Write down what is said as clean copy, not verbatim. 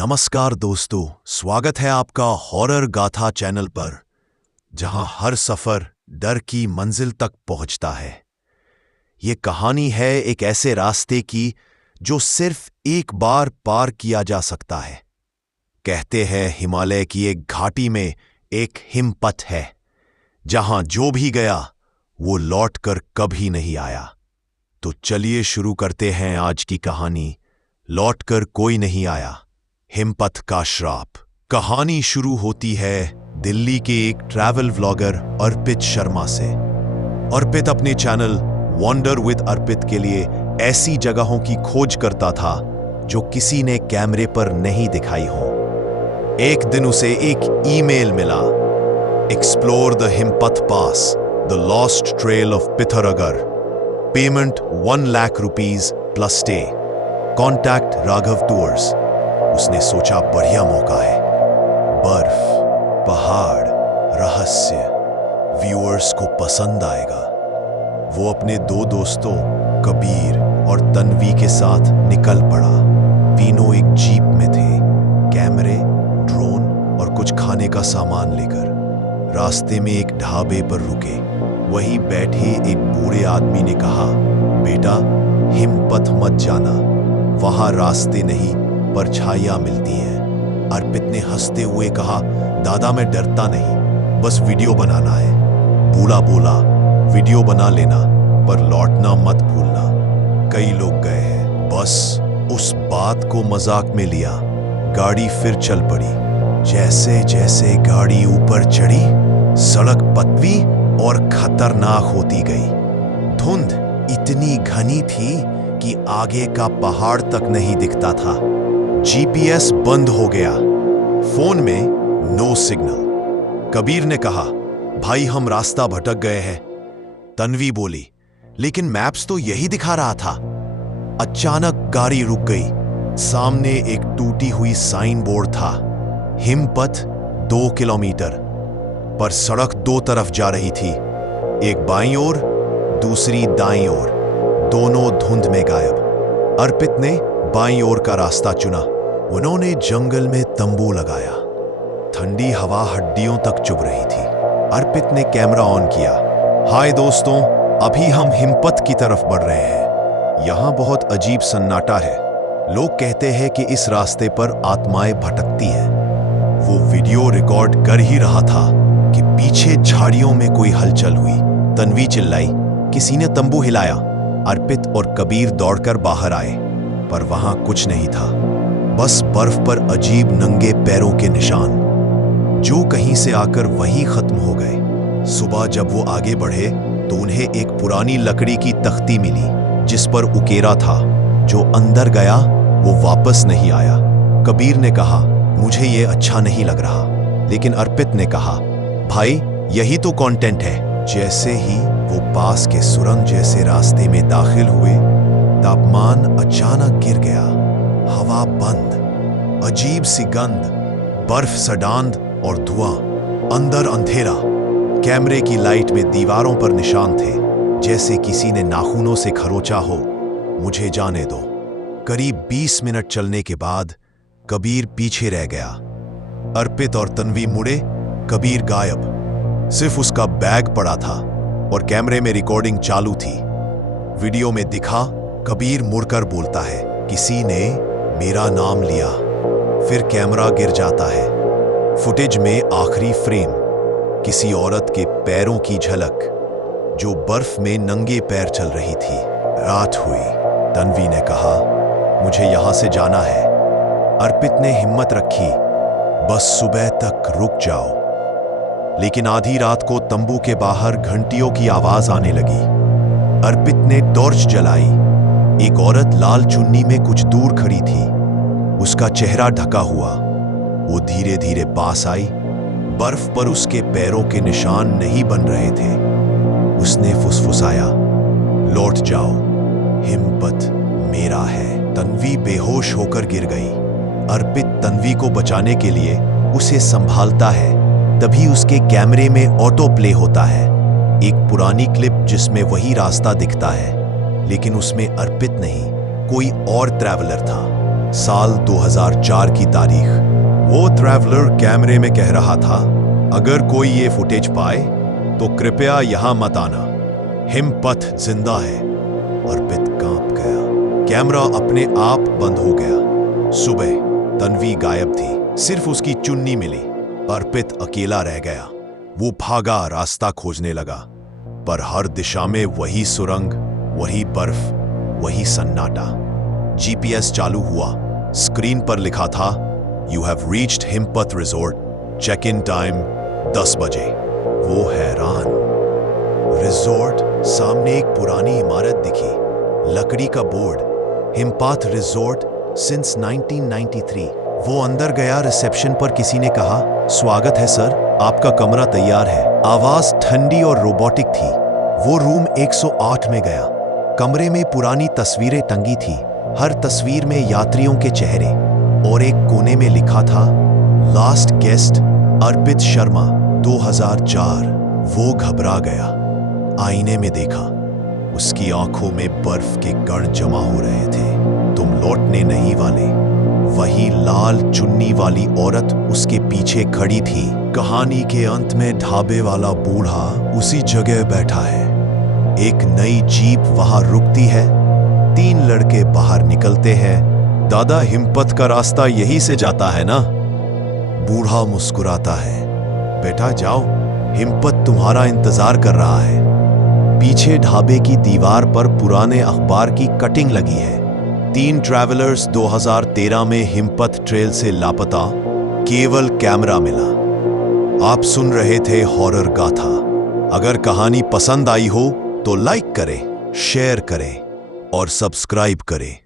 नमस्कार दोस्तों, स्वागत है आपका हॉरर गाथा चैनल पर, जहां हर सफर डर की मंजिल तक पहुंचता है। ये कहानी है एक ऐसे रास्ते की जो सिर्फ एक बार पार किया जा सकता है। कहते हैं हिमालय की एक घाटी में एक हिमपथ है, जहां जो भी गया वो लौटकर कभी नहीं आया। तो चलिए शुरू करते हैं आज की कहानी, लौटकर कोई नहीं आया, हिमपथ का श्राप। कहानी शुरू होती है दिल्ली के एक ट्रैवल व्लॉगर अर्पित शर्मा से। अर्पित अपने चैनल वॉन्डर विद अर्पित के लिए ऐसी जगहों की खोज करता था जो किसी ने कैमरे पर नहीं दिखाई हो। एक दिन उसे एक ईमेल मिला, explore the Himpath pass, the lost trail of Pithoragarh, payment 1 lakh rupees plus stay, contact Raghav tours. उसने सोचा बढ़िया मौका है, बर्फ, पहाड़, रहस्य, व्यूअर्स को पसंद आएगा। वो अपने 2 दोस्तों कबीर और तन्वी के साथ निकल पड़ा। तीनों एक जीप में थे, कैमरे, ड्रोन और कुछ खाने का सामान लेकर। रास्ते में एक ढाबे पर रुके। वहीं बैठे एक बूढ़े आदमी ने कहा, बेटा हिमपथ मत जाना, वहां रास्ते नहीं परछाइयां मिलती हैं। अर्पित ने हंसते हुए कहा, दादा मैं डरता नहीं, बस वीडियो बनाना है। बूढ़ा बोला, वीडियो बना लेना पर लौटना मत भूलना। कई लोग गए हैं। बस उस बात को मजाक में लिया। गाड़ी फिर चल पड़ी। जैसे जैसे गाड़ी ऊपर चढ़ी, सड़क पतली और खतरनाक होती गई। धुंध इतनी घनी थी कि आगे का पहाड़ तक नहीं दिखता था। जीपीएस बंद हो गया, फोन में नो सिग्नल। कबीर ने कहा, भाई हम रास्ता भटक गए हैं। तन्वी बोली, लेकिन मैप्स तो यही दिखा रहा था। अचानक गाड़ी रुक गई। सामने एक टूटी हुई साइन बोर्ड था, हिमपथ 2 किलोमीटर। पर सड़क 2 तरफ जा रही थी, एक बाईं ओर, दूसरी दाईं ओर, दोनों धुंध में गायब। अर्पित ने बाईं ओर का रास्ता चुना। उन्होंने जंगल में तंबू लगाया। ठंडी हवा हड्डियों तक चुभ रही थी। अर्पित ने कैमरा ऑन किया। हाय दोस्तों, अभी हम हिमपथ की तरफ बढ़ रहे हैं। यहां बहुत अजीब सन्नाटा है। लोग कहते हैं कि इस रास्ते पर आत्माएं भटकती हैं। वो वीडियो रिकॉर्ड कर ही रहा था कि पीछे झाड़ियों में कोई हलचल हुई। तन्वी चिल्लाई, किसी ने तंबू हिलाया। अर्पित और कबीर दौड़कर बाहर आए, पर वहां कुछ नहीं था, बस बर्फ पर अजीब नंगे पैरों के निशान, जो कहीं से आकर वहीं खत्म हो गए। सुबह जब वो आगे बढ़े तो उन्हें एक पुरानी लकड़ी की तख्ती मिली, जिस पर उकेरा था, जो अंदर गया वो वापस नहीं आया। कबीर ने कहा, मुझे ये अच्छा नहीं लग रहा। लेकिन अर्पित ने कहा, भाई यही तो कंटेंट है। जैसे ही वो पास के सुरंग जैसे रास्ते में दाखिल हुए, तापमान अचानक गिर गया। हवा बंद, अजीब सी गंध, बर्फ सडांध और धुआं। अंदर अंधेरा। कैमरे की लाइट में दीवारों पर निशान थे, जैसे किसी ने नाखूनों से खरोचा हो। मुझे जाने दो। करीब 20 मिनट चलने के बाद कबीर पीछे रह गया। अर्पित और तन्वी मुड़े, कबीर गायब। सिर्फ उसका बैग पड़ा था और कैमरे में रिकॉर्डिंग चालू थी। वीडियो में दिखा, कबीर मुड़कर बोलता है, किसी ने मेरा नाम लिया। फिर कैमरा गिर जाता है। फुटेज में आखिरी फ्रेम, किसी औरत के पैरों की झलक, जो बर्फ में नंगे पैर चल रही थी। रात हुई। तन्वी ने कहा, मुझे यहां से जाना है। अर्पित ने हिम्मत रखी, बस सुबह तक रुक जाओ। लेकिन आधी रात को तंबू के बाहर घंटियों की आवाज आने लगी। अर्पित ने टॉर्च जलाई। एक औरत लाल चुन्नी में कुछ दूर खड़ी थी, उसका चेहरा ढका हुआ। वो धीरे धीरे पास आई। बर्फ पर उसके पैरों के निशान नहीं बन रहे थे। उसने फुसफुसाया, लौट जाओ, हिमपथ मेरा है। तन्वी बेहोश होकर गिर गई। अर्पित तन्वी को बचाने के लिए उसे संभालता है। तभी उसके कैमरे में ऑटो प्ले होता है, एक पुरानी क्लिप जिसमें वही रास्ता दिखता है, लेकिन उसमें अर्पित नहीं, कोई और ट्रैवलर था। साल 2004 की तारीख। वो ट्रैवलर कैमरे में कह रहा था, अगर कोई ये फुटेज पाए तो कृपया यहां मत आना, हिमपथ जिंदा है। अर्पित कांप गया। कैमरा अपने आप बंद हो गया। सुबह तन्वी गायब थी, सिर्फ उसकी चुन्नी मिली। अर्पित अकेला रह गया। वो भागा, रास्ता खोजने लगा, पर हर दिशा में वही सुरंग, वही बर्फ, वही सन्नाटा। जीपीएस चालू हुआ। स्क्रीन पर लिखा था, you have reached Himpath resort, check in time 10 बजे। वो हैरान। रिजॉर्ट, सामने एक पुरानी इमारत दिखी, लकड़ी का बोर्ड, हिमपाथ रिजॉर्ट सिंस 1993। वो अंदर गया। रिसेप्शन पर किसी ने कहा, स्वागत है सर, आपका कमरा तैयार है। आवाज ठंडी और रोबोटिक थी। वो रूम 108 में गया। कमरे में पुरानी तस्वीरें टंगी थी, हर तस्वीर में यात्रियों के चेहरे, और एक कोने में लिखा था, लास्ट गेस्ट अर्पित शर्मा 2004। वो घबरा गया। आईने में देखा, उसकी आंखों में बर्फ के कण जमा हो रहे थे। तुम लौटने नहीं वाले। वही लाल चुन्नी वाली औरत उसके पीछे खड़ी थी। कहानी के अंत में ढाबे वाला बूढ़ा उसी जगह बैठा है। एक नई जीप वहां रुकती है। 3 लड़के बाहर निकलते हैं। दादा, हिमपथ का रास्ता यहीं से जाता है ना? बूढ़ा मुस्कुराता है। बेटा जाओ, हिमपथ तुम्हारा इंतजार कर रहा है। पीछे ढाबे की दीवार पर पुराने अखबार की कटिंग लगी है। 3 ट्रैवलर्स 2013 में हिमपथ ट्रेल से लापता, केवल कैमरा मिला। आप सुन रहे थे हॉरर गाथा। अगर कहानी पसंद आई हो तो लाइक करें, शेयर करें और सब्सक्राइब करें।